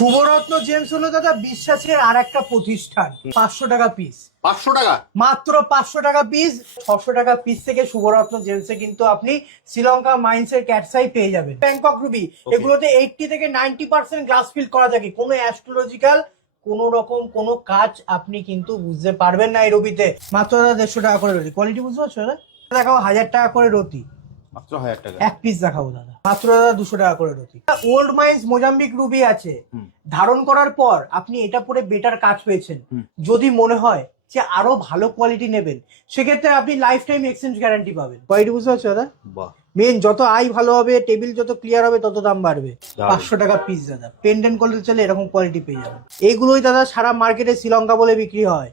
Shubharatna James হলো দাদা বিশ্বাসের আর একটা প্রতিষ্ঠান পাঁচশো টাকা পিস পাঁচশো টাকা? মাত্র পাঁচশো টাকা পিস ছশো টাকা পিস থেকে শুভরত্ন জেমসে কিন্তু আপনি শ্রীলঙ্কা মাইন্সের ক্যাটসাই পেয়ে যাবেন। ব্যাংকক রুবি এগুলোতে এইটটি থেকে নাইনটি পার্সেন্ট গ্লাস ফিল করা থাকে কোনো অ্যাস্ট্রোলজিক্যাল কোনো রকম কোনো কাজ আপনি কিন্তু বুঝতে পারবেন না এই রবিতে। মাত্র দাদা দেড়শো টাকা করে রতি। কোয়ালিটি বুঝতে পারছ দাদা? দেখাও হাজার টাকা করে রতি। মাত্র হাজার টাকা। এক পিস দেখাবো দাদা। মাত্র দাদা দুশো টাকা করে রতি ওল্ড মাইন্স মোজাম্বিক রুবি আছে। ধারণ করার পর আপনি এটা পরে বেটার কাজ পেয়েছেন। যদি মনে হয় যে আরও ভালো কোয়ালিটি নেবেন সেক্ষেত্রে আপনি লাইফ টাইম এক্সচেঞ্জ গ্যারান্টি পাবেন। কোয়ালিটি বুঝতে পারছ দাদা? বাহ। মেন যত আই ভালো হবে টেবিল যত ক্লিয়ার হবে তত দাম বাড়বে। পাঁচশো টাকা পিস দাদা। পেন্ডেন্ট করতে চলে এরকম কোয়ালিটি পেয়ে যাবেন। এইগুলোই দাদা সারা মার্কেটে শ্রীলঙ্কা বলে বিক্রি হয়।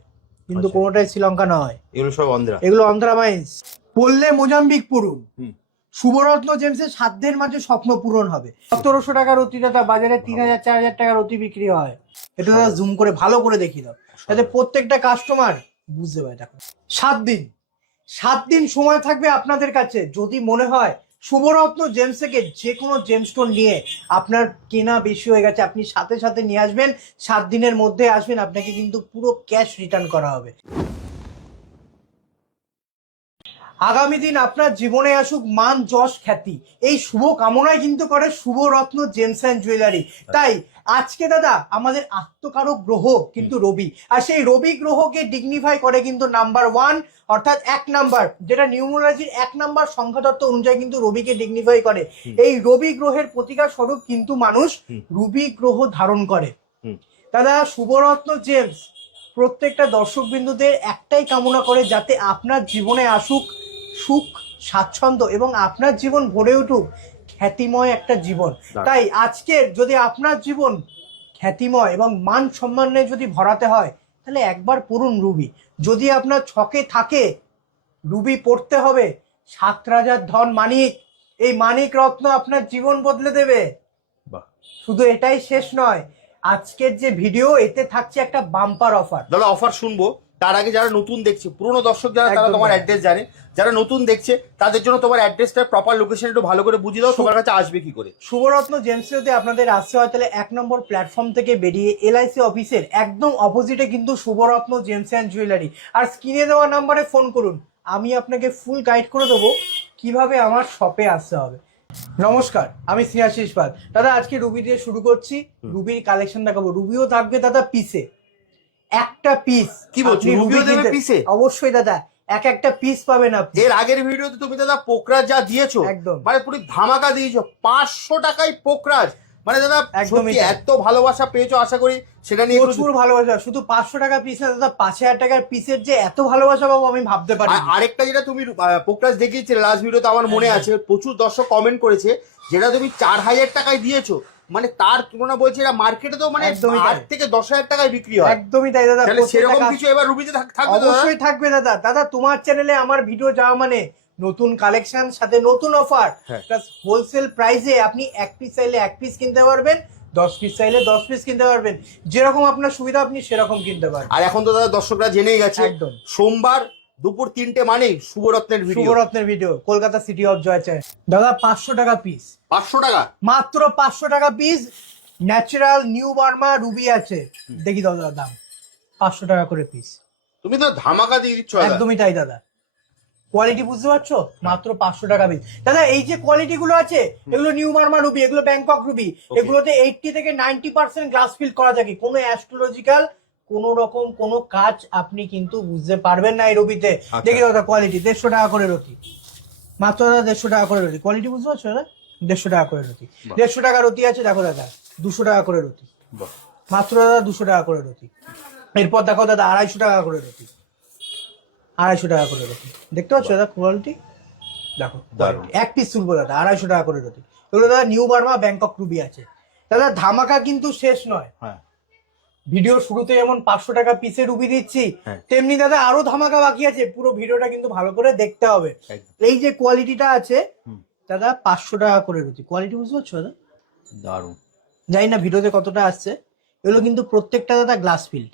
কিন্তু আচ্ছা। কোনোটাই শ্রীলঙ্কা নয়। এগুলো সব অন্ধ্রা। এগুলো অন্ধ্রা মাইন্স পড়লে মোজাম্বিক পুরুন হুম। শুভরত্ন জেমসের সাধ্যের মাঝে স্বপ্ন পূরণ হবে। সতেরোশো টাকার অতি দাদা বাজারে তিন হাজার, চার হাজার টাকার অতি বিক্রি হয়। এটা দাদা জুম করে ভালো করে দেখিয়ে দাও। যাতে প্রত্যেকটা কাস্টমার বুঝতে পারে। দেখো, সাত দিন। সাত দিন সময় থাকবে আপনাদের কাছে। যদি মনে হয় শুভরত্ন জেমস থেকে যে কোনো জেমস্টোন নিয়ে আপনার কেনা বেশি হয়ে গেছে, আপনি সাথে সাথে নিয়ে আসবেন। সাত দিনের মধ্যে আসবেন, আপনাকে কিন্তু পুরো ক্যাশ রিটার্ন করা হবে। আগামী দিন আপনার জীবনে আসুক মান যশ খ্যাতি। এই শুভ কামনায় কিন্তু করে শুভরত্ন জেমস অ্যান্ড জুয়েলারি। তাই আজকে দাদা আমাদের আত্মকারক গ্রহ কিন্তু রবি। আর সেই রবি গ্রহকে ডিগনিফাই করে কিন্তু নাম্বার ওয়ান অর্থাৎ এক নাম্বার যেটা নিউমোলজির এক নাম্বার সংখ্যাতত্ত্ব অনুযায়ী কিন্তু রবিকে ডিগনিফাই করে। এই রবি গ্রহের প্রতিকার স্বরূপ কিন্তু মানুষ। রবি গ্রহ ধারণ করে। দাদা শুভরত্ন জেমস প্রত্যেকটা দর্শক বিন্দুদের একটাই কামনা করে যাতে আপনার জীবনে আসুক সুখ স্বাচ্ছন্দ্য এবং আপনার জীবন ভরে উঠুক খ্যাতিময় একটা জীবন। তাই আজকের যদি আপনার জীবন খ্যাতিময় এবং মান সম্মানে যদি ভরাতে হয় তাহলে একবার পড়ুন রুবি। যদি আপনার ছকে থাকে রুবি পড়তে হবে। সাত রাজার ধন মানিক এই মানিক রত্ন আপনার জীবন বদলে দেবে। শুধু এটাই শেষ নয় আজকের যে ভিডিও এতে থাকছে একটা বাম্পার অফার দাদা অফার শুনব? তার আগে যারা নতুন দেখছে পুরনো দর্শক যারা তারা তোমার অ্যাড্রেস জানে। যারা নতুন দেখছে তাদের জন্য তোমার অ্যাড্রেসটা প্রপার লোকেশন একটু ভালো করে বুঝিয়ে দাও তোমার কাছে আসবে কি করে। শুভরত্ন জেমসে যদি আপনাদের আসতে হয় তাহলে এক নম্বর প্ল্যাটফর্ম থেকে বেরিয়ে এলআইসি অফিসের একদম অপোজিটে কিন্তু শুভরত্ন জেমস অ্যান্ড জুয়েলারি আর স্ক্রিনে দেওয়া নাম্বারে ফোন করুন। আমি আপনাকে ফুল গাইড করে দেবো কীভাবে আমার শপে আসতে হবে। নমস্কার আমি স্নেহাশিস পাল। দাদা আজকে রুবি দিয়ে শুরু করছি। রুবির কালেকশন দেখাবো। রুবিও থাকবে দাদা পিসে। একটা পিস কি বলছো? রুবিও দেবে পিসে? অবশ্যই দাদা এক একটা পিস পাবেন আপনি। এর আগের ভিডিওতে তুমি দাদা পোকরাজ যা দিয়েছ একদম। মানে পুরো ধামাকা দিয়েছ পাঁচশো টাকায় পোকরাজ। মানে দাদা একদমই এত ভালোবাসা পেয়েছ আশা করি সেটা নিয়ে প্রচুর ভালোবাসা। শুধু পাঁচশো টাকা পিস না দাদা পাঁচ হাজার টাকার পিসের যে এত ভালোবাসা পাবো আমি ভাবতে পারি আর আরেকটা যেটা তুমি পোকরাজ দেখিয়েছিলে লাস্ট ভিডিওতে আমার মনে আছে প্রচুর দর্শক কমেন্ট করেছে যেটা তুমি চার হাজার টাকায় দিয়েছ মানে তার তুলনা বলছে এটা মার্কেটে তো মানে আট থেকে দশ হাজার টাকায় বিক্রি হয়। একদমই তাই দাদা তাহলে সেরকম কিছু এবার রুবিতে থাকবে অবশ্যই থাকবে দাদা। দাদা তোমার চ্যানেলে আমার ভিডিও যাওয়া মানে নতুন কালেকশন সাথে নতুন অফার। প্লাস হোলসেল প্রাইসে আপনি এক পিস চাইলে এক পিস কিনতে পারবেন দশ পিস চাইলে দশ পিস কিনতে পারবেন। যেরকম আপনার সুবিধা আপনি সেরকম কিনতে পারবেন। আর এখন তো দাদা দর্শকরা জেনেই গেছে একদম। সোমবার দুপুর তিনটে মানেই শুভরত্নের video শুভরত্নের video Kolkata city of joy চায় দাদা পাঁচশো টাকা পিস পাঁচশো টাকা? মাত্র পাঁচশো টাকা piece natural new Burma ruby আছে। দেখি দাদা দাম। পাঁচশো টাকা করে পিস তুমি তো ধামাকা দিয়ে দিচ্ছ একদমই তাই দাদা। কোয়ালিটি বুঝতে পারছ? মাত্র পাঁচশো টাকা পিস দাদা এই যে কোয়ালিটি গুলো আছে এগুলো নিউ মার্মা রুবি এগুলো ব্যাংকক রুবি এগুলোতে এইটটি থেকে নাইনটি পার্সেন্ট গ্লাস ফিল করা থাকে। কোনো অ্যাস্ট্রোলজিক্যাল কোন রকম কোনো কাজ আপনি কিন্তু বুঝতে পারবেন না এই রবিতে। আচ্ছা। দেখি দাদা কোয়ালিটি দেড়শো টাকা করে রতি। মাত্র দাদা দেড়শো টাকা করে রতি। কোয়ালিটি বুঝতে পারছ দাদা? দেড়শো টাকা করে রতি। দেড়শো টাকা রতি আছে দেখো দাদা দুশো টাকা করে রতি। মাত্র দাদা দুশো টাকা করে রতি। এরপর দেখো দাদা আড়াইশো টাকা করে রতি। আড়াইশো টাকা করে রতি। দেখতে পাচ্ছ দাদা কোয়ালিটি দেখো। এক পিস তুলবো দাদা আড়াইশো টাকা করে রতি। এগুলো দাদা নিউ বার্মা ব্যাংকক রুবি আছে। দাদা ধামাকা কিন্তু শেষ নয়। হ্যাঁ। ভিডিও শুরুতে যেমন পাঁচশো টাকা পিসে রুবি দিচ্ছি হ্যাঁ। তেমনি দাদা আরও ধামাকা বাকি আছে পুরো ভিডিওটা কিন্তু ভালো করে দেখতে হবে। এই যে কোয়ালিটিটা আছে দাদা পাঁচশো টাকা করে রতি কোয়ালিটি বুঝতে পারছ দাদা? দারুণ। জানি না ভিডিওতে কতটা আসছে এগুলো কিন্তু প্রত্যেকটা দাদা গ্লাস ফিল্ড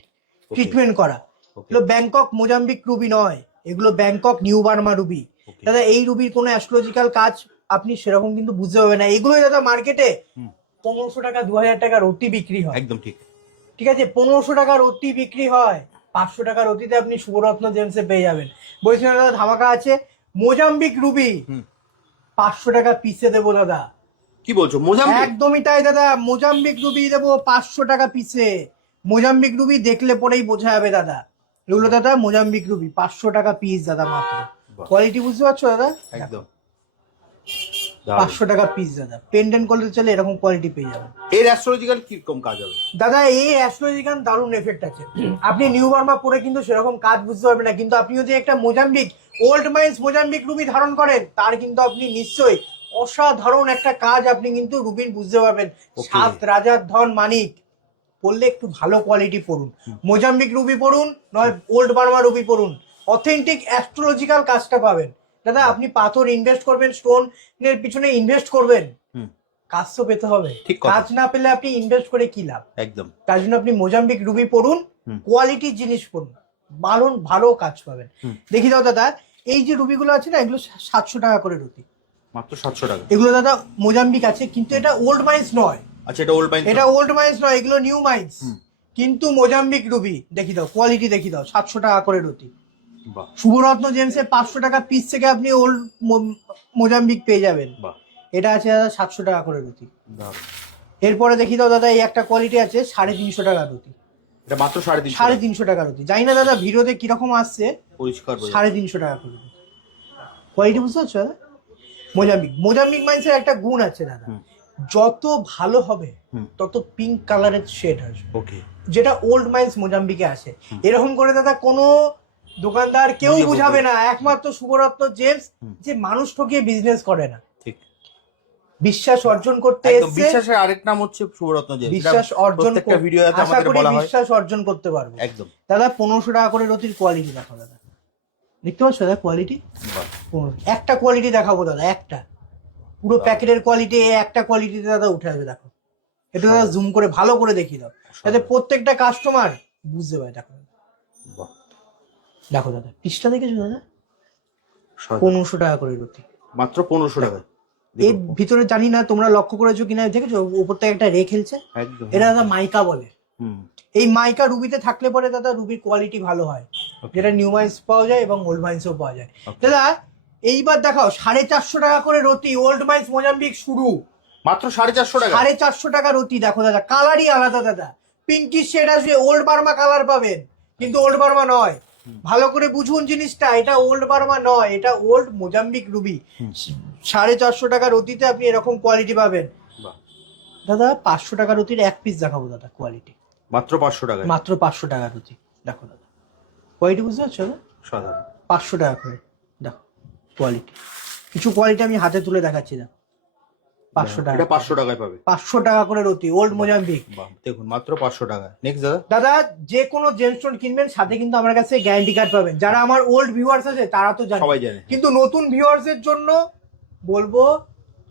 ট্রিটমেন্ট করা। এগুলো ব্যাংকক মোজাম্বিক রুবি নয় এগুলো ব্যাংকক নিউ বার্মা রুবি। দাদা এই রুবির কোনো অ্যাস্ট্রোলজিক্যাল কাজ আপনি সেরকম কিন্তু বুঝতে পারবেন না। এগুলোই দাদা মার্কেটে পনেরোশো টাকা দু হাজার টাকার অতি বিক্রি হয়। একদম ঠিক। ঠিক আছে পনেরোশো টাকার অতি বিক্রি হয় পাঁচশো টাকার অতিতে আপনি শুভরত্ন জেমসে পেয়ে যাবেন। বলছি দাদা ধামাকা আছে মোজাম্বিক রুবি পাঁচশো টাকা পিসে দেবো দাদা। কি বলছো মোজাম্বিক? একদমই তাই দাদা মোজাম্বিক রুবি দেবো পাঁচশো টাকা পিসে মোজাম্বিক রুবি দেখলে পরেই বোঝা যাবে দাদা। এগুলো দাদা? মোজাম্বিক রুবি পাঁচশো টাকা পিস দাদা মাত্র। কোয়ালিটি বুঝতে পারছ দাদা? একদম। পাঁচশো টাকা পিস দাদা। পেন্ডেন্ট করতে চলে এরকম কোয়ালিটি পেয়ে যাবেন। এর অ্যাস্ট্রোলজিক্যাল কীরকম কাজ হবে? দাদা এই অ্যাস্ট্রোলজিক্যাল দারুণ এফেক্ট আছে। আপনি নিউ বার্মা পরে কিন্তু সেরকম কাজ বুঝতে পারবেন না। কিন্তু আপনি যদি একটা Mozambique old mines Mozambique ruby ধারণ করেন তার কিন্তু আপনি নিশ্চয়ই অসাধারণ একটা কাজ আপনি কিন্তু রুবিন বুঝতে পারবেন। সাত রাজার ধন মানিক। পড়লে একটু ভালো কোয়ালিটি পড়ুন। মোজাম্বিক রুবি পড়ুন নয় ওল্ড বার্মা রুবি পড়ুন। অথেন্টিক অ্যাস্ট্রোলজিক্যাল কাজটা পাবেন। দাদা আপনি পাথর ইনভেস্ট করবেন স্টোনের পিছনে ইনভেস্ট করবেন। কাজ তো পেতে হবে। কাজ না পেলে আপনি ইনভেস্ট করে কি লাভ? একদম। তার জন্য আপনি মোজাম্বিক রুবি পড়ুন হুম। কোয়ালিটির জিনিস পড়ুন। বারণ ভালো কাজ পাবেন। দেখি দাও দাদা এই যে রুবিগুলো আছে না এগুলো সাতশো টাকা করে রুটি মাত্র সাতশো টাকা। এগুলো দাদা মোজাম্বিক আছে কিন্তু এটা ওল্ড মাইন্স নয়। আচ্ছা এটা ওল্ড বাইন এটা ওল্ড মাইন্স নয় এগুলো নিউ মাইন্স কিন্তু মোজাম্বিক রুবি দেখি দাও কোয়ালিটি দেখি দাও সাতশো টাকা করে রুটি শুভরত্ন জেমসে পাঁচশো টাকা পিস থেকে আপনি ওল্ড মোজাম্বিক পেয়ে যাবেন। এটা আছে দাদা সাতশো টাকা করে রুটি। দারুণ। এরপরে দেখি দাও দাদা এই একটা কোয়ালিটি আছে সাড়ে তিনশো টাকা রুটি। এটা মাত্র সাড়ে তিনশো সাড়ে তিনশো টাকা রুটি। জানি না দাদা ভিডিওতে কীরকম আসছে? পরিষ্কার সাড়ে তিনশো টাকা করে। কোয়ালিটি বুঝতে পারছ দাদা? মোজাম্বিক। মোজাম্বিক মাইন্সের একটা গুণ আছে দাদা। যত ভালো হবে তত পিঙ্ক কালারের শেড আসবে। ওকে যেটা ওল্ড মাইন্স মোজাম্বিকে আসে। হুম। এরকম করে দাদা কোনো দোকানদার কেউ বুঝাবে না। একমাত্র শুভরত্ন জেমস যে মানুষ ঠকিয়ে বিজনেস করে না। ঠিক। বিশ্বাস অর্জন করতে একদম বিশ্বাসের আরেক নাম হচ্ছে সুব্রত জেমস। বিশ্বাস অর্জন প্রত্যেকটা কর- ভিডিও আশা আমাদের বলা হয়। বিশ্বাস অর্জন করতে পারব। একদম। দাদা পনেরোশো টাকা করে রতির কোয়ালিটি দেখো দাদা। দেখতে পাচ্ছ দাদা কোয়ালিটি একটা কোয়ালিটি দেখাবো দাদা একটা। পুরো প্যাকেটের কোয়ালিটি একটা কোয়ালিটিতে দাদা উঠে আসবে দেখো। এটা দাদা জুম করে ভালো করে দেখিয়ে দাও। যাতে প্রত্যেকটা কাস্টমার বুঝতে পারে দেখো। বাহ। দেখো দাদা পিসটা দেখেছ দাদা? পনেরোশো টাকা করে রতি মাত্র পনেরোশো টাকা। এর ভিতরে জানি না তোমরা লক্ষ্য করেছ কিনা দেখেছ? উপর থেকে একটা রে খেলছে। এটা দাদা মাইকা বলে। এই মাইকা রুবিতে থাকলে পরে দাদা রুবির কোয়ালিটি ভালো হয়। যেটা নিউ মাইন্স পাওয়া যায় এবং ওল্ড মাইন্সও পাওয়া যায়। দাদা এইবার দেখাও সাড়ে চারশো টাকা করে রতি ওল্ড মাইন্স মোজাম্বিক শুরু। মাত্র সাড়ে চারশো টাকা। সাড়ে চারশো টাকা রতি দেখো দাদা কালারই আলাদা দাদা। পিঙ্কি শেড আসবে ওল্ড বার্মা কালার পাবেন। কিন্তু ওল্ড বার্মা নয়। ভালো করে বুঝুন জিনিসটা এটা ওল্ড বার্মা নয় এটা ওল্ড মোজাম্বিক রুবি সাড়ে চারশো টাকার রতিতে আপনি এরকম কোয়ালিটি পাবেন। দাদা পাঁচশো টাকার রতির এক পিস দেখাবো দাদা কোয়ালিটি মাত্র পাঁচশো টাকা মাত্র পাঁচশো টাকার রতি দেখো দাদা। কোয়ালিটি বুঝতে পারছ দাদা? সাধারণ। পাঁচশো টাকা করে। দেখো কোয়ালিটি কিছু কোয়ালিটি আমি হাতে তুলে দেখাচ্ছি না পাঁচশো টাকা। এটা পাঁচশো টাকায় পাবে। পাঁচশো টাকা করে রতি ওল্ড মোজাম্বিক দেখুন মাত্র পাঁচশো টাকা। নেক্সট দাদা? দাদা যে কোনো জেমস্টোন কিনবেন সাথে কিন্তু আমার কাছে গ্যারান্টি কার্ড পাবেন। যারা আমার ওল্ড ভিউয়ার্স আছে তারা তো জানে। সবাই জানে। কিন্তু নতুন ভিউয়ার্স এর জন্য বলব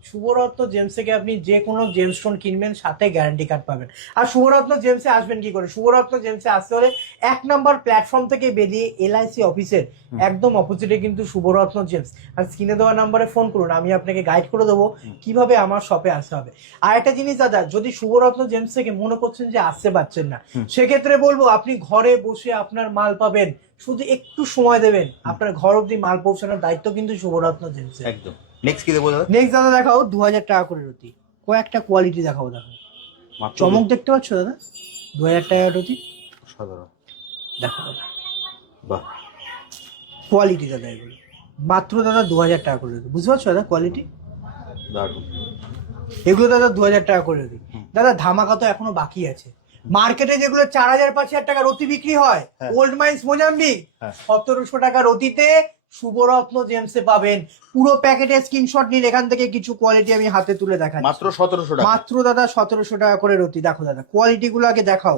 শুভরত্ন জেমস থেকে আপনি যে কোনো জেমস্টোন কিনবেন সাথে গ্যারান্টি কার্ড পাবেন। আর শুভরত্ন জেমসে আসবেন কি করে? শুভরত্ন জেমসে আসতে হলে এক নম্বর প্ল্যাটফর্ম থেকে বেরিয়ে এলআইসি অফিসের একদম অপোজিটে কিন্তু শুভরত্ন জেমস আর স্ক্রিনে দেওয়া নাম্বারে ফোন করুন আমি আপনাকে গাইড করে দেবো কীভাবে আমার শপে আসতে হবে। আর একটা জিনিস দাদা যদি শুভরত্ন জেমস থেকে মনে করছেন যে আসতে পারছেন না সেক্ষেত্রে বলব আপনি ঘরে বসে আপনার মাল পাবেন। শুধু একটু সময় দেবেন। আপনার ঘর অব্দি মাল পৌঁছানোর দায়িত্ব কিন্তু শুভরত্ন জেমসের একদম। নেক্সট কি দেবো দাদা? নেক্সট দাদা দেখাও দু হাজার টাকা করে রতি কয়েকটা কোয়ালিটি দেখাও দেখো। চমক দেখতে পাচ্ছ দাদা? দু হাজার টাকা রতি সাধারণ দেখো দাদা। বাহ। কোয়ালিটি দাদা এগুলো। মাত্র দাদা দু হাজার টাকা করে রতি বুঝতে পারছ দাদা কোয়ালিটি দারুণ। এগুলো দাদা দু হাজার টাকা করে হুম। দাদা ধামাকা তো এখনও বাকি আছে। মার্কেটে যেগুলো চার হাজার পাঁচ হাজার টাকা রতি বিক্রি হয়। Old mines Mozambique. সতেরোশো টাকা রতিতে শুভরত্ন জেমসে পাবেন। পুরো প্যাকেটে স্ক্রিনশট নিন এখান থেকে কিছু কোয়ালিটি আমি হাতে তুলে দেখাচ্ছি। মাত্র সতেরোশো টাকা। মাত্র দাদা সতেরোশো টাকা করে রতি দেখো দাদা কোয়ালিটি গুলো আগে দেখাও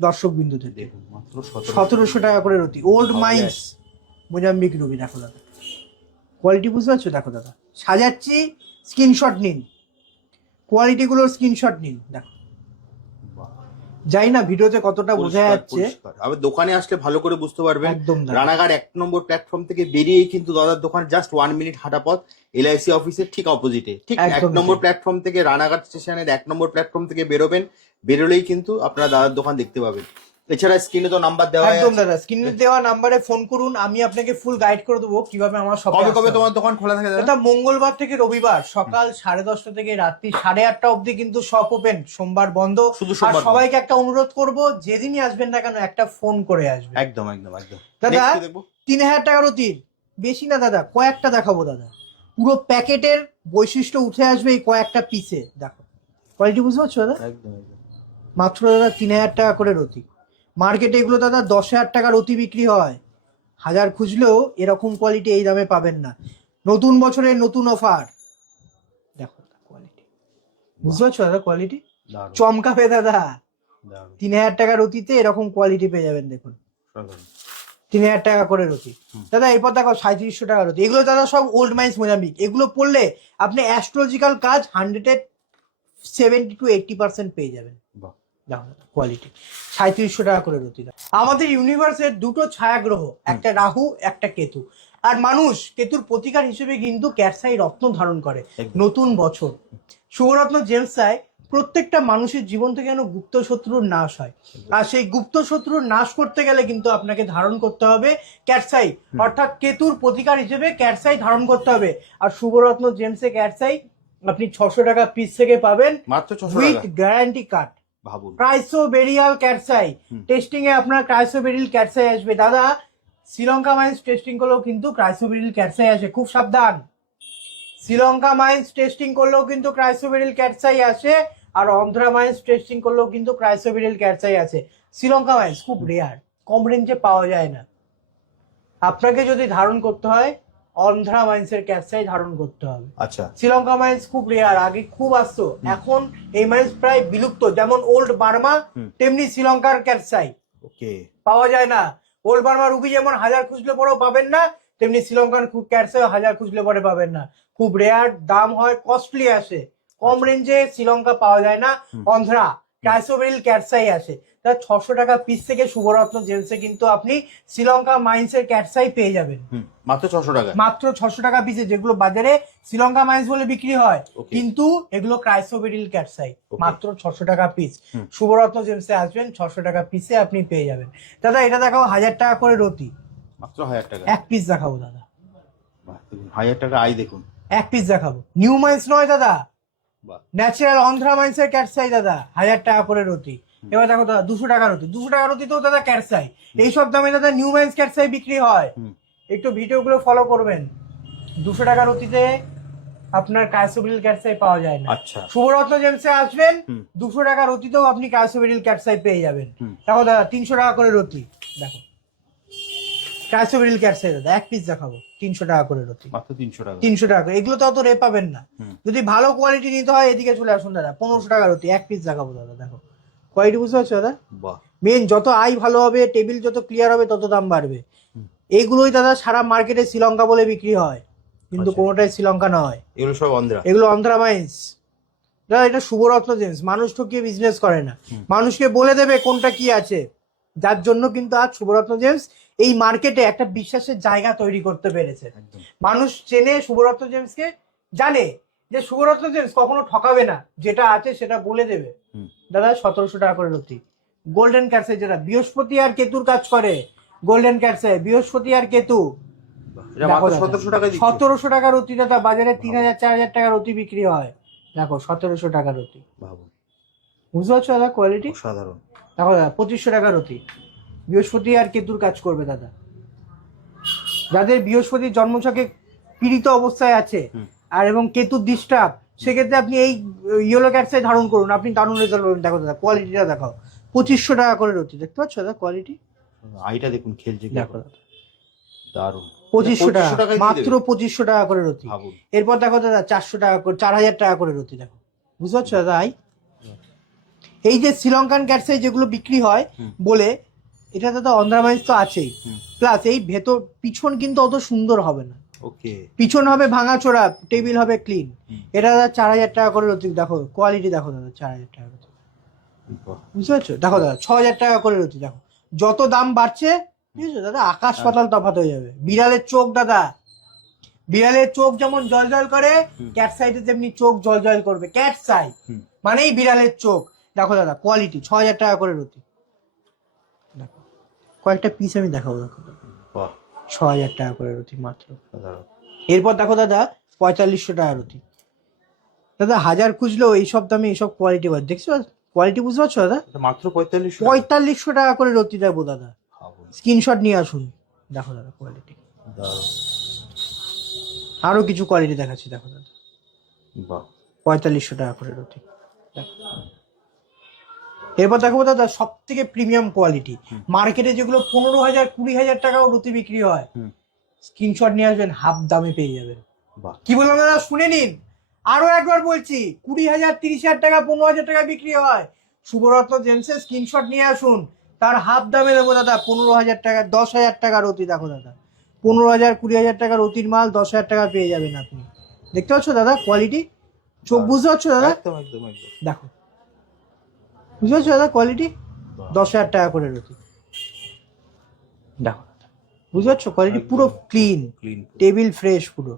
দর্শক বিন্দু থেকে। দেখুন মাত্র সতেরোশো টাকা। করে রতি। ওল্ড মাইন্স মোজাম্বিক রবি দেখো দাদা। কোয়ালিটি বুঝতে পারছ? দেখো দাদা সাজাচ্ছি স্ক্রিনশট নিন। কোয়ালিটি গুলোর স্ক্রিনশট নিন দেখো। জানি না ভিডিওতে কতটা বোঝা যাচ্ছে। আবার দোকানে আসলে ভালো করে বুঝতে পারবেন। একদম রানাঘাট এক নম্বর প্ল্যাটফর্ম থেকে বেরিয়েই কিন্তু দাদার দোকান জাস্ট ওয়ান মিনিট হাঁটা পথ এলআইসি অফিসের ঠিক অপোজিটে ঠিক এক নম্বর প্ল্যাটফর্ম থেকে রানাঘাট স্টেশনের এক নম্বর প্ল্যাটফর্ম থেকে বেরোবেন। বেরোলেই কিন্তু আপনারা দাদার দোকান দেখতে পাবেন। এছাড়া স্ক্রিনে তো নাম্বার দেওয়া একদম দাদা স্ক্রিনে দেওয়া নাম্বারে ফোন করুন আমি আপনাকে ফুল গাইড করে দেবো কীভাবে আমার সব কবে কবে তোমার দোকান খোলা থাকে দাদা? মঙ্গলবার থেকে রবিবার সকাল সাড়ে দশটা থেকে রাত্রি সাড়ে আটটা অবধি কিন্তু শপ ওপেন সোমবার বন্ধ। শুধু আর সবাইকে একটা অনুরোধ করব যেদিনই আসবেন না কেন একটা ফোন করে আসবেন। একদম একদম একদম। দাদা, তিন হাজার টাকার অতির বেশি না দাদা কয়েকটা দেখাবো দাদা। পুরো প্যাকেটের বৈশিষ্ট্য উঠে আসবে এই কয়েকটা পিসে দেখো কোয়ালিটি বুঝতে পারছ দাদা? একদম একদম। মাত্র দাদা তিন হাজার টাকা করে রতি। মার্কেটে এগুলো দাদা দশ হাজার টাকার অতি বিক্রি হয়। হাজার খুঁজলেও এরকম কোয়ালিটি এই দামে পাবেন না। নতুন বছরের নতুন অফার দেখো কোয়ালিটি বুঝতে পারছ দাদা কোয়ালিটি চমকাবে দাদা। তিন হাজার টাকার অতিতে এরকম কোয়ালিটি পেয়ে যাবেন দেখুন। তিন হাজার টাকা করে রতি দাদা এরপর দেখো সাঁত্রিশশো টাকা রতি এগুলো দাদা সব ওল্ড মাইন্স মোজাম্বিক। এগুলো পড়লে আপনি অ্যাস্ট্রোলজিক্যাল কাজ হান্ড্রেডের সেভেন্টি টু এইটটি পার্সেন্ট পেয়ে যাবেন। বাহ কোয়ালিটি সাঁত্রিশশো টাকা করে রতি। আমাদের ইউনিভার্সের দুটো ছায়াগ্রহ একটা রাহু একটা কেতু। আর মানুষ কেতুর প্রতিকার হিসেবে কিন্তু ক্যারসাই রত্ন ধারণ করে নতুন বছর। শুভরত্ন জেমসাই প্রত্যেকটা মানুষের জীবন থেকে যেন গুপ্ত শত্রুর নাশ হয়। আর সেই গুপ্ত শত্রুর নাশ করতে গেলে কিন্তু আপনাকে ধারণ করতে হবে ক্যারসাই অর্থাৎ কেতুর প্রতিকার হিসেবে ক্যারসাই ধারণ করতে হবে। আর শুভরত্ন জেমসে ক্যারসাই আপনি ছশো টাকা পিস থেকে পাবেন মাত্র ছশো উইথ গ্যারান্টি কার্ড ভাবুন। Chrysoberyl cat's eye. টেস্টিং এ আপনার ক্রাইসোবেরিয়াল ক্যাটসাই আসবে। দাদা শ্রীলঙ্কা মাইন্স টেস্টিং করলেও কিন্তু ক্রাইসোবেরিয়াল ক্যাটসাই আসে। খুব সাবধান। শ্রীলঙ্কা মাইন্স টেস্টিং করলেও কিন্তু ক্রাইসোবেরিয়াল ক্যাটসাই আসে আর অন্ধ্রা মাইন্স টেস্টিং করলেও কিন্তু ক্রাইসোবেরিয়াল ক্যাটসাই আছে শ্রীলঙ্কা মাইন্স খুব রেয়ার কম রেঞ্জে পাওয়া যায় না। আপনাকে যদি ধারণ করতে হয় অন্ধ্রা মাইন্সের ক্যাটসাই ধারণ করতে হবে। আচ্ছা। শ্রীলঙ্কা মাইন্স খুব রেয়ার আগে খুব আসতো। এখন এই মাইন্স প্রায় বিলুপ্ত। যেমন ওল্ড বার্মা তেমনি শ্রীলঙ্কার ক্যাটসাই ওকে। পাওয়া যায় না। ওল্ড বার্মা রুবি যেমন হাজার খুঁজলে পরেও পাবেন না তেমনি শ্রীলঙ্কার খুব ক্যাটসাই হাজার খুঁজলে পরে পাবেন না। খুব রেয়ার দাম হয় কস্টলি আসে। কম রেঞ্জে শ্রীলঙ্কা পাওয়া যায় না। অন্ধ্রা ক্যাসোবেরিল ক্যাটসাই আসে তা ছশো টাকা পিস থেকে শুভরত্ন জেমসে কিন্তু আপনি শ্রীলঙ্কা মাইন্সের ক্যাটসাই পেয়ে যাবেন। মাত্র ছশো টাকা। মাত্র ছশো টাকা পিসে যেগুলো বাজারে শ্রীলঙ্কা মাইন্স বলে বিক্রি হয় কিন্তু এগুলো ক্রাইসোবেরিল ক্যাটসাই মাত্র ছশো টাকা পিস শুভরত্ন জেমসে আসবেন ছশো টাকা পিসে আপনি পেয়ে যাবেন। দাদা এটা দেখাও হাজার টাকা করে রতি। মাত্র হাজার টাকা। এক পিস দেখাবো দাদা। হাজার টাকা আই দেখুন। এক পিস দেখাবো। নিউ মাইন্স নয় দাদা। ন্যাচারাল অন্ধ্রা মাইন্সের ক্যাটসাই দাদা হাজার টাকা করে রতি এবার দেখো দাদা দুশো টাকা রতি দুশো টাকা রতি তো দাদা ক্যাটসাই এইসব দামে দাদা নিউ মাইন্স ক্যাটসাই বিক্রি হয়। একটু ভিডিওগুলো ফলো করবেন। দুশো টাকা রতিতে আপনার কাইসোবিল ক্যাটসাই পাওয়া যায় না। আচ্ছা। শুভরত্ন জেমসে আসবেন দুশো টাকা রতিতেও আপনি কাইসোবিল ক্যাটসাই পেয়ে যাবেন। দেখো দাদা তিনশো টাকা করে রতি দেখো। দাদা এক পিস দেখাবো তিনশো টাকা করে মাত্র তিনশো টাকা তিনশো টাকা করে। এগুলো তো অত রে পাবেন না। যদি ভালো কোয়ালিটি নিতে হয় এদিকে চলে আসুন দাদা পনেরোশো টাকা এক দাদা দেখো। কোয়ালিটি বুঝতে পারছ দাদা? মেন যত আই ভালো হবে টেবিল যত ক্লিয়ার হবে তত দাম বাড়বে। হুম। এইগুলোই দাদা সারা মার্কেটে শ্রীলঙ্কা বলে বিক্রি হয়। কিন্তু আচ্ছা। কোনোটাই শ্রীলঙ্কা নয়। এগুলো সব অন্ধ্রা এগুলো অন্ধ্রা মাইন্স দাদা এটা শুভরত্ন জেন্স মানুষ ঠকিয়ে বিজনেস করে না। মানুষকে বলে দেবে কোনটা কি আছে। যার জন্য কিন্তু আজ শুভরত্ন জেমস এই মার্কেটে একটা বিশ্বাসের জায়গা তৈরি করতে পেরেছে। মানুষ চেনে শুভরত্ন জেমসকে জানে যে শুভরত্ন জেমস কখনো ঠকাবে না। যেটা আছে সেটা বলে দেবে। দাদা সতেরোশো টাকা করে রতি গোল্ডেন ক্যাটসে যেটা বৃহস্পতি আর কেতুর কাজ করে। গোল্ডেন ক্যাটসে বৃহস্পতি আর কেতু। সতেরোশো টাকা দিচ্ছি। সতেরোশো রতি দাদা বাজারে তিন হাজার চার হাজার টাকা রতি বিক্রি হয়। দেখো সতেরোশো টাকা রতি ভাবুন বুঝতে পারছ দাদা কোয়ালিটি সাধারণ দেখো দাদা পঁচিশশো টাকা রতি বৃহস্পতি আর কেতুর কাজ করবে দাদা। যাদের বৃহস্পতির জন্মছকে পীড়িত অবস্থায় আছে আর এবং কেতুর ডিস্টার্ব সেক্ষেত্রে আপনি এই ইয়েলো ক্যাটসে ধারণ করুন। আপনি দারুণ রেজাল্ট পাবেন। দেখো দাদা কোয়ালিটিটা দেখাও। পঁচিশশো টাকা করে রতি। দেখতে পাচ্ছ দাদা কোয়ালিটি আইটা দেখুন খেলছে দেখো দাদা। দারুণ। পঁচিশশো টাকা মাত্র পঁচিশশো টাকা করে রতি। এরপর দেখো দাদা চারশো টাকা করে চার হাজার টাকা করে রতি দেখো। বুঝতে পারছ দাদা আই এই যে শ্রীলঙ্কান ক্যাটসাই যেগুলো বিক্রি হয় বলে এটা দাদা অন্ধ্রা মাইন্স তো আছেই। প্লাস এই ভেতর পিছন কিন্তু অত সুন্দর হবে না। ওকে। পিছন হবে ভাঙাচোরা টেবিল হবে ক্লিন এটা দাদা চার হাজার টাকা করে রতি দেখো কোয়ালিটি দেখো দাদা চার হাজার টাকা বুঝতে পারছ? দেখো দাদা ছ হাজার টাকা করে রুটি দেখো। যত দাম বাড়ছে বুঝেছ? দাদা আকাশ পাতাল তফাৎ হয়ে যাবে। বিড়ালের চোখ দাদা। বিড়ালের চোখ যেমন জল জল করে। ক্যাট সাইডে তেমনি চোখ জল জল করবে ক্যাট সাই মানেই বিড়ালের চোখ। দেখো দাদা কোয়ালিটি ছ হাজার টাকা করে রুটি দেখো। কয়েকটা পিস আমি দেখাবো দেখো। বাহ। ছ হাজার টাকা করে রুটি মাত্র। এরপর দেখো দাদা পঁয়তাল্লিশশো টাকা রুটি। দাদা হাজার খুঁজলেও এইসব দামে এইসব কোয়ালিটি পাচ্ছে দেখছ? কোয়ালিটি বুঝতে পারছ দাদা? মাত্র পঁয়তাল্লিশ পঁয়তাল্লিশশো টাকা করে রুটি দেবো দাদা। স্ক্রিনশট নিয়ে আসুন। দেখো দাদা কোয়ালিটি আরও কিছু কোয়ালিটি দেখাচ্ছি দেখো দাদা। বাহ। পঁয়তাল্লিশশো টাকা করে রুটি। দেখো। এরপর দেখো দাদা সব থেকে প্রিমিয়াম কোয়ালিটি মার্কেটে যেগুলো পনেরো হাজার কুড়ি হাজার টাকা রুটি বিক্রি হয়। স্ক্রিনশট নিয়ে আসবেন হাফ দামে পেয়ে যাবেন। কি বললাম দাদা শুনে নিন। আরও একবার বলছি কুড়ি হাজার তিরিশ হাজার টাকা পনেরো হাজার টাকা বিক্রি হয়। শুভরত্ন জেন্সের স্ক্রিনশট নিয়ে আসুন। তার হাফ দামে দেবো দাদা পনেরো হাজার টাকা দশ হাজার টাকার অতি দেখো দাদা। পনেরো হাজার কুড়ি হাজার টাকার অতির মাল দশ হাজার টাকা পেয়ে যাবেন আপনি। দেখতে পাচ্ছ দাদা কোয়ালিটি চোখ বুঝতে পারছ দাদা? একদম একদম একদম। দেখো। বুঝতে পারছ দাদা? কোয়ালিটি দশ হাজার টাকা করে রুটি দেখো। বুঝতে পারছ? কোয়ালিটি পুরো ক্লিন ক্লিন টেবিল ফ্রেশ পুরো।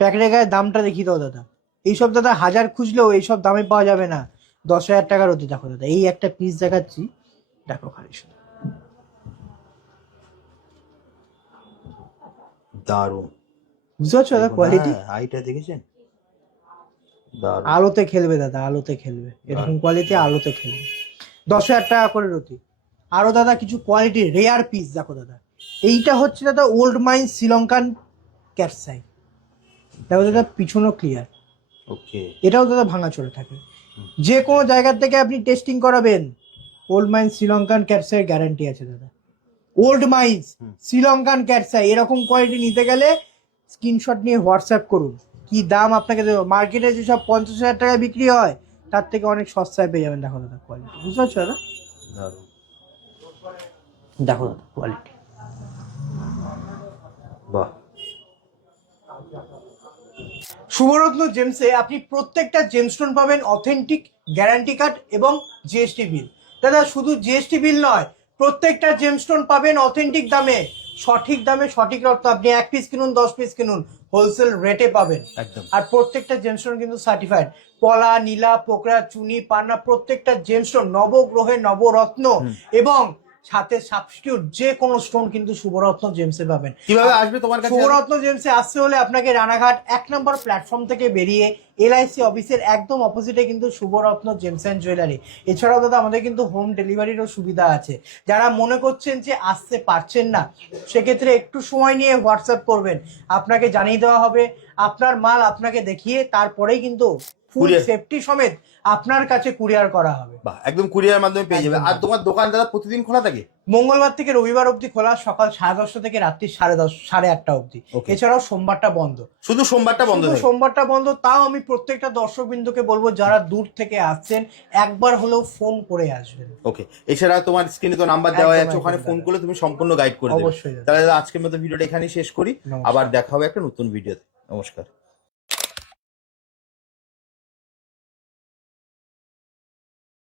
প্যাকেটের গায়ে দামটা দেখিয়ে দাও দাদা। এইসব দাদা হাজার খুঁজলেও এইসব দামে পাওয়া যাবে না। দশ হাজার টাকার অতি দেখো দাদা। এই একটা পিস দেখাচ্ছি। দেখো খালি শুধু। দারুণ। বুঝতে পারছ দাদা? কোয়ালিটি হ্যাঁ, হাইটা দেখেছেন? আলোতে খেলবে দাদা আলোতে খেলবে। এরকম কোয়ালিটি আলোতে খেলবে। দশ হাজার টাকা করে রুটি আরও দাদা কিছু কোয়ালিটি রেয়ার পিস দেখো দাদা। এইটা হচ্ছে দাদা ওল্ড মাইন শ্রীলঙ্কান ক্যাটসাই দেখো দাদা পিছনও ক্লিয়ার ওকে। এটাও দাদা ভাঙা চলে থাকে যে কোনো জায়গার থেকে আপনি টেস্টিং করাবেন ওল্ড মাইন্স শ্রীলঙ্কান ক্যাটসাইয়ের গ্যারান্টি আছে দাদা। Old mines. শ্রীলঙ্কান ক্যাটসাই এরকম কোয়ালিটি নিতে গেলে স্ক্রিনশট নিয়ে হোয়াটসঅ্যাপ করুন। কি দাম আপনাকে দেবো? মার্কেটে যেসব পঞ্চাশ হাজার টাকায় বিক্রি হয় তার থেকে অনেক সস্তায় পেয়ে যাবেন। দেখো দাদা কোয়ালিটি বুঝতে পারছ দাদা? দেখো দাদা কোয়ালিটি বাহ। শুভরত্ন জেমসে আপনি প্রত্যেকটা জেমস্টোন পাবেন অথেন্টিক গ্যারান্টি কার্ড এবং জিএসটি বিল দাদা শুধু জিএসটি বিল নয় প্রত্যেকটা জেমস্টোন পাবেন অথেন্টিক দামে। সঠিক দামে সঠিক রত্ন আপনি এক পিস কিনুন দশ পিস কিনুন। হোলসেল রেটে পাবেন। একদম। আর প্রত্যেকটা জেমস্টোন কিন্তু সার্টিফাইড পলা নীলা পোকরা চুনি পান্না প্রত্যেকটা জেমস্টোন নবগ্রহে নবরত্ন এবং সাথে সাবস্টিটিউট যে কোনো স্টোন কিন্তু শুভরত্ন জেমসে পাবেন। কীভাবে আসবে তোমার কাছে? শুভরত্ন জেমসে আসতে হলে আপনাকে রানাঘাট এক নম্বর প্ল্যাটফর্ম থেকে বেরিয়ে এলআইসি অফিসের একদম অপোজিটে কিন্তু শুভরত্ন জেমস অ্যান্ড জুয়েলারি এছাড়াও দাদা আমাদের কিন্তু হোম ডেলিভারিরও সুবিধা আছে। যারা মনে করছেন যে আসতে পারছেন না সেক্ষেত্রে একটু সময় নিয়ে হোয়াটসঅ্যাপ করবেন। আপনাকে জানিয়ে দেওয়া হবে আপনার মাল আপনাকে দেখিয়ে তারপরেই কিন্তু ফুল Courier। সেফটি সমেত আপনার কাছে কুরিয়ার করা হবে। বাহ একদম কুরিয়ার মাধ্যমে পেয়ে যাবে আর তোমার দোকান দাদা প্রতিদিন খোলা থাকে? মঙ্গলবার থেকে রবিবার অবধি খোলা সকাল সাড়ে দশটা থেকে রাত্রি সাড়ে দশ সাড়ে আটটা অবধি। Okay. এছাড়াও সোমবারটা বন্ধ। শুধু সোমবারটা বন্ধ শুধু থাকে? সোমবারটা বন্ধ তাও আমি প্রত্যেকটা দর্শক বিন্দুকে বলব যারা দূর থেকে আসছেন একবার হলেও ফোন করে আসবেন। ওকে এছাড়া তোমার স্ক্রিনে তো নাম্বার দেওয়া একদম, যাচ্ছে ওখানে একদম, ফোন দাদা। করলে তুমি সম্পূর্ণ গাইড করে দেবে। অবশ্যই দাদা। তাহলে দাদা আজকের মতো ভিডিওটা এখানেই শেষ করি। নমস্কার। আবার দেখা হবে একটা নতুন ভিডিওতে নমস্কার।